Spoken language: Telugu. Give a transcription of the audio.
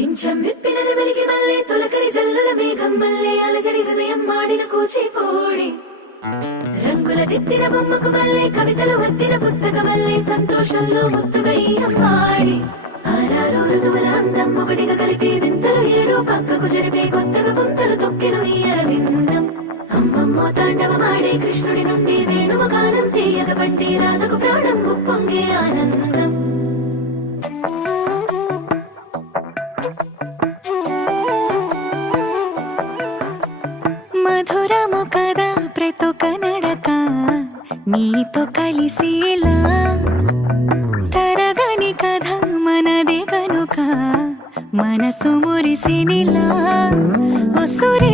పింఛం విప్పిన వెలిగి మల్లే తొలకరి జల్లుల మేఘం మల్లే అలజడి హృదయం మాడిన కూచిపోడి రంగుల దిద్దిన బొమ్మకు మల్లే కవితలు వత్తిన పుస్తకమల్లే సంతోషంలో ముద్దుగా ఈ అమ్మాడి ఆరారు ఋతువుల అందం ఒకటిగా కలిపి వింతలు ఏడు పక్కకు జరిపే కొత్తగా పుంతలు తొక్కెను ఈ అరవిందం అమ్మమ్మో తాండవమాడే కృష్ణుడి నుండి వేణువ గానం తీయగ పండి రాధకు ప్రాణం ఉప్పొంగే ఆనందం. మధురము కదా ప్రతొక నడక నీతో కలిసేలా తరగని కథ మనదే కనుక మనసు మురిసినిలా ఉసురే